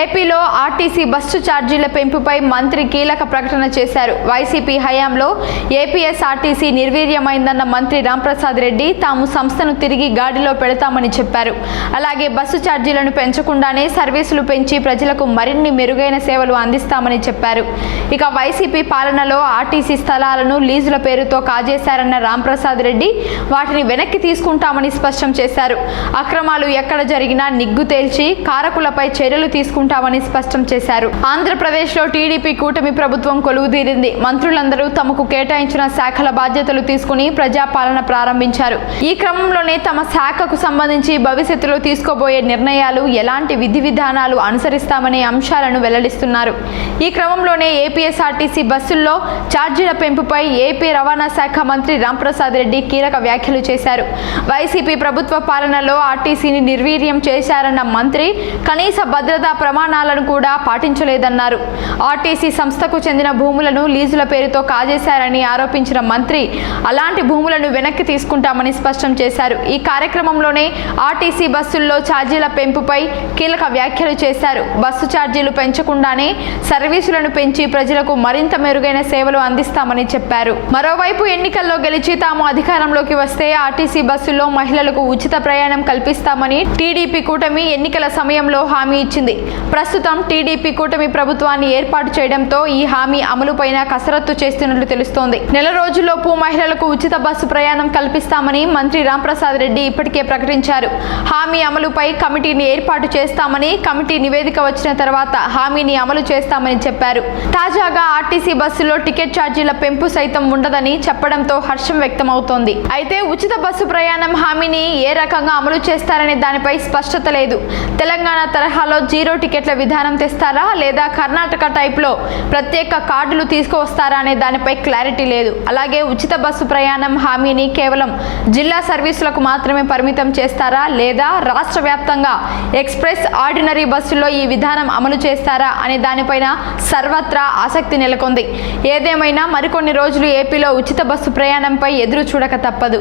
ఏపీలో RTC bus ఛార్జీల పెంపుపై మంత్రి కీలక ప్రకటన చేశారు. వైసీపీ హయాంలో ఏపీఎస్ఆర్టీసీ నిర్వీర్యమైందన్న మంత్రి రాంప్రసాద్ రెడ్డి తాము సంస్థను తిరిగి గాడిలో పెడతామని చెప్పారు. అలాగే బస్సు ఛార్జీలను పెంచకుండానే సర్వీసులు పెంచి ప్రజలకు మరిన్ని మెరుగైన సేవలు అందిస్తామని చెప్పారు. ఇక వైసీపీ పాలనలో ఆర్టీసీ స్థలాలను లీజుల పేరుతో కాజేశారన్న రాంప్రసాద్ రెడ్డి వాటిని వెనక్కి తీసుకుంటామని స్పష్టం చేశారు. అక్రమాలు ఎక్కడ జరిగినా నిగ్గు తేల్చి కారకులపై చర్యలు తీసుకుంటామని స్పష్టం చేశారు. ఆంధ్రప్రదేశ్లో టీడీపీ కూటమి ప్రభుత్వం కొలువుదీరింది. మంత్రులందరూ తమకు కేటాయించిన శాఖల బాధ్యతలు తీసుకుని ప్రజాపాలన ప్రారంభించారు. ఈ క్రమంలోనే తమ శాఖకు సంబంధించి భవిష్యత్తులో తీసుకోబోయే నిర్ణయాలు ఎలాంటి విధి విధానాలు అనుసరిస్తామనే అంశాలను వెల్లడిస్తున్నారు. ఈ క్రమంలోనే ఏపీఎస్ఆర్టీసీ బస్సుల్లో ఛార్జీల పెంపుపై ఏపీ రవాణా శాఖ మంత్రి రాంప్రసాద్ రెడ్డి కీలక వ్యాఖ్యలు చేశారు. వైసీపీ ప్రభుత్వ పాలనలో ఆర్టీసీని నిర్వీర్యం చేశారన్న మంత్రి కనీస భద్రతా ప్రమాణాలను కూడా పాటించలేదన్నారు. ఆర్టీసీ సంస్థకు చెందిన భూములను లీజుల పేరుతో కాజేశారని ఆరోపించిన మంత్రి అలాంటి భూములను వెనక్కి తీసుకుంటామని స్పష్టం చేశారు. ఈ కార్యక్రమంలోనే ఆర్టీసీ బస్సుల్లో ఛార్జీల పెంపుపై కీలక వ్యాఖ్యలు చేశారు. బస్సు ఛార్జీలు పెంచకుండానే సర్వీసులను పెంచి ప్రజలకు మరింత మెరుగైన సేవలు అందిస్తామని చెప్పారు. మరోవైపు ఎన్నికల్లో గెలిచి తాము అధికారంలోకి వస్తే ఆర్టీసీ బస్సుల్లో మహిళలకు ఉచిత ప్రయాణం కల్పిస్తామని టీడీపీ కూటమి ఎన్నికల సమయంలో హామీ ఇచ్చింది. ప్రస్తుతం టీడీపీ కూటమి ప్రభుత్వాన్ని ఏర్పాటు చేయడంతో ఈ హామీ అమలుపైన కసరత్తు చేస్తున్నట్లు తెలుస్తోంది. నెల రోజుల్లోపు మహిళలకు ఉచిత బస్సు ప్రయాణం కల్పిస్తామని మంత్రి రాంప్రసాద్ రెడ్డి ఇప్పటికే ప్రకటించారు. హామీ అమలుపై కమిటీని ఏర్పాటు చేస్తామని కమిటీ నివేదిక వచ్చిన తర్వాత హామీని అమలు చేస్తామని చెప్పారు. తాజాగా ఆర్టీసీ బస్సులో టికెట్ ఛార్జీల పెంపు సైతం ఉండదని చెప్పడంతో హర్షం వ్యక్తమవుతోంది. అయితే ఉచిత బస్సు ప్రయాణం హామీని ఏ రకంగా అమలు చేస్తారనే దానిపై స్పష్టత లేదు. తెలంగాణ తరహాలో జీరో టికెట్ టికెట్ల విధానం తెస్తారా? లేదా కర్ణాటక టైప్లో ప్రత్యేక కార్డులు తీసుకువస్తారా అనే దానిపై క్లారిటీ లేదు. అలాగే ఉచిత బస్సు ప్రయాణం హామీని కేవలం జిల్లా సర్వీసులకు మాత్రమే పరిమితం చేస్తారా? లేదా రాష్ట్ర వ్యాప్తంగా ఎక్స్ప్రెస్ ఆర్డినరీ బస్సుల్లో ఈ విధానం అమలు చేస్తారా? అనే దానిపైన సర్వత్రా ఆసక్తి నెలకొంది. ఏదేమైనా మరికొన్ని రోజులు ఏపీలో ఉచిత బస్సు ప్రయాణంపై ఎదురు చూడక తప్పదు.